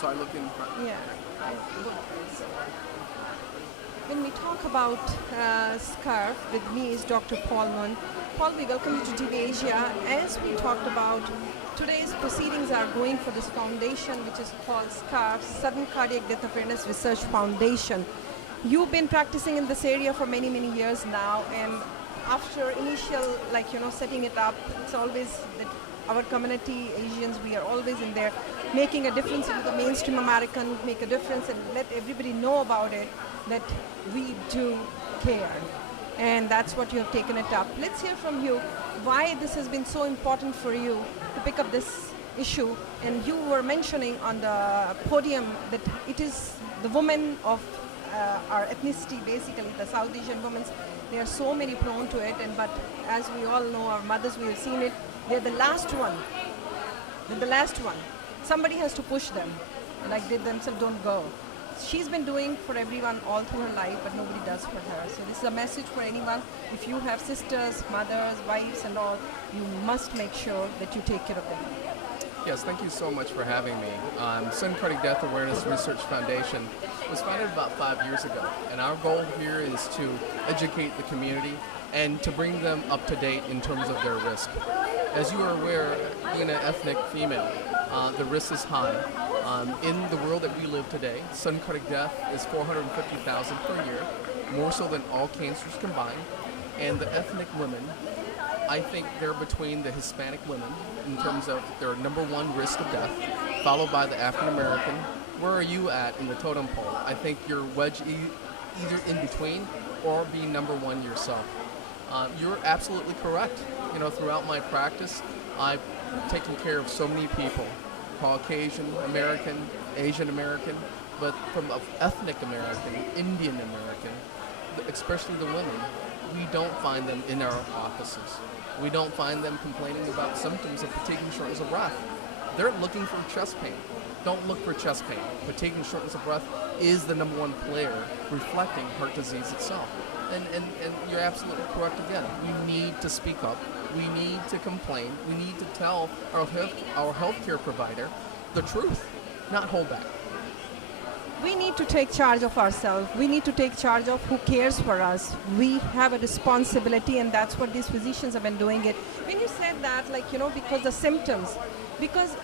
So I look in front. Yeah. When we talk about scarf, with me is Dr. Paul Nguyen. Paul, we welcome you to TV Asia. As we talked about, today's proceedings are going for this foundation, which is called SCARF, Sudden Cardiac Death Awareness Research Foundation. You've been practicing in this area for many, many years now, and after initial, setting it up, it's always that our community, Asians, we are always in there making a difference to the mainstream American, make a difference and let everybody know about it, that we do care. And that's what you have taken it up. Let's hear from you why this has been so important for you to pick up this issue. And you were mentioning on the podium that it is the women of our ethnicity, basically the South Asian women, they are so many prone to it, but as we all know, our mothers, we have seen it, they're the last one. They're the last one. Somebody has to push them, like they themselves don't go. She's been doing for everyone all through her life, but nobody does for her. So this is a message for anyone. If you have sisters, mothers, wives and all, you must make sure that you take care of them. Yes, thank you so much for having me. Sudden Cardiac Death Awareness Research Foundation was founded about 5 years ago, and our goal here is to educate the community and to bring them up to date in terms of their risk. As you are aware, being an ethnic female, the risk is high. In the world that we live today, sudden cardiac death is 450,000 per year, more so than all cancers combined. And the ethnic women, I think they're between the Hispanic women in terms of their number one risk of death, followed by the African American. Where are you at in the totem pole? I think you're wedged either in between or being number one yourself. You're absolutely correct. You know, throughout my practice, I've taken care of so many people, Caucasian American, Asian American, but from ethnic American, Indian American, especially the women, we don't find them in our offices. We don't find them complaining about symptoms of fatigue and shortness of breath. They're looking for chest pain. Don't look for chest pain. Fatigue and shortness of breath is the number one player reflecting heart disease itself. And you're absolutely correct again. We need to speak up. We need to complain. We need to tell our healthcare provider the truth, not hold back. We need to take charge of ourselves. We need to take charge of who cares for us. We have a responsibility, and that's what these physicians have been doing it. When you said that, because the symptoms, because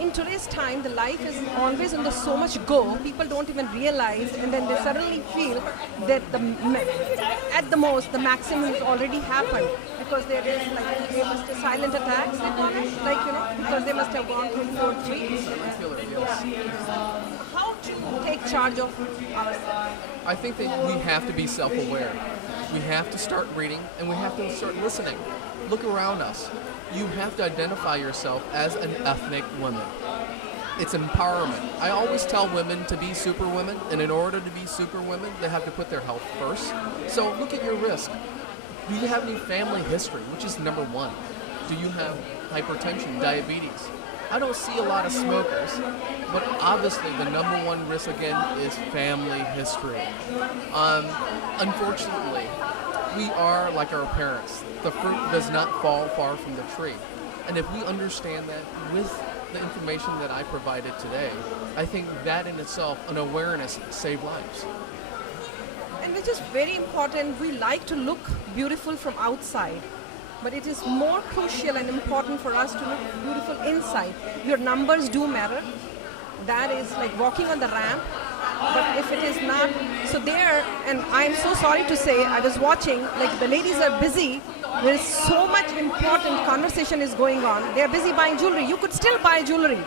in today's time, the life is always under so much go, people don't even realize, and then they suddenly feel that at the most, the maximum has already happened, because there is, they must have silent attacks, they call it, because they must have gone through 4 trees. How to take charge of ourselves? I think that we have to be self-aware. We have to start reading, and we have to start listening. Look around us. You have to identify yourself as an ethnic woman. It's empowerment. I always tell women to be superwomen, and in order to be superwomen, they have to put their health first. So look at your risk. Do you have any family history, which is number one? Do you have hypertension, diabetes? I don't see a lot of smokers, but obviously the number one risk again is family history. Unfortunately, we are like our parents. The fruit does not fall far from the tree. And if we understand that with the information that I provided today, I think that in itself, an awareness, save lives. And which is very important, we like to look beautiful from outside, but it is more crucial and important for us to look beautiful inside. Your numbers do matter. That is like walking on the ramp. But if it is not, so there, and I'm so sorry to say, I was watching, the ladies are busy. There is so much important conversation is going on. They are busy buying jewelry. You could still buy jewelry,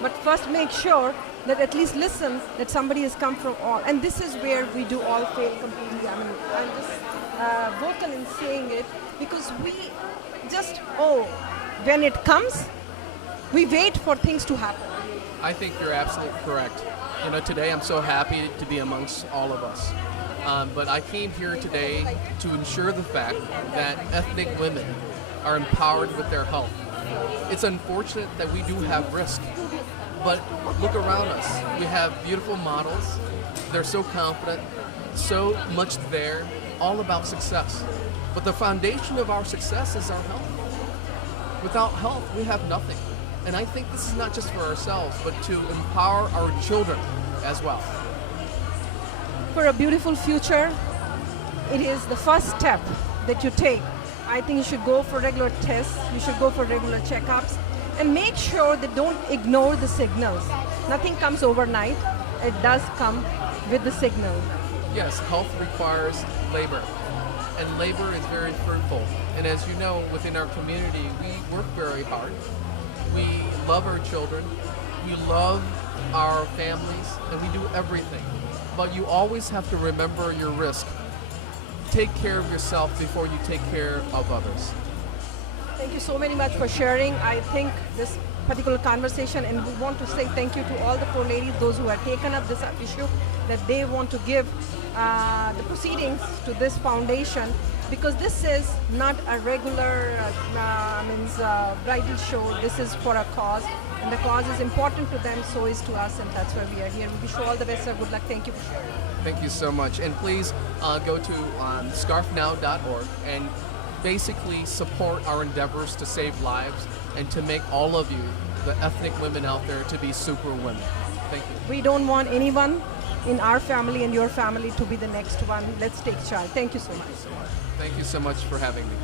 but first make sure that at least listen that somebody has come from all. And this is where we do all fail completely. I mean, I'm just vocal in saying it, because we just, when it comes, we wait for things to happen. I think you're absolutely correct. You know, today I'm so happy to be amongst all of us. But I came here today to ensure the fact that ethnic women are empowered with their health. It's unfortunate that we do have risk, but look around us. We have beautiful models. They're so confident, so much there, all about success. But the foundation of our success is our health. Without health, we have nothing. And I think this is not just for ourselves, but to empower our children as well. For a beautiful future, it is the first step that you take. I think you should go for regular tests, you should go for regular checkups, and make sure that don't ignore the signals. Nothing comes overnight, it does come with the signal. Yes, health requires labor, and labor is very fruitful. And as you know, within our community, we work very hard. We love our children, we love our families, and we do everything. But you always have to remember your risk. Take care of yourself before you take care of others. Thank you so very much for sharing. I think this particular conversation, and we want to say thank you to all the four ladies, those who have taken up this issue, that they want to give the proceedings to this foundation, because this is not a regular bridal show. This is for a cause, and the cause is important to them, so is to us, and that's why we are here. We wish you all the best, sir. Good luck. Thank you for sharing. Thank you so much. And please go to scarfnow.org and basically support our endeavors to save lives and to make all of you, the ethnic women out there, to be super women. Thank you. We don't want anyone in our family and your family to be the next one. Let's take charge. Thank you so much. Thank you so much for having me.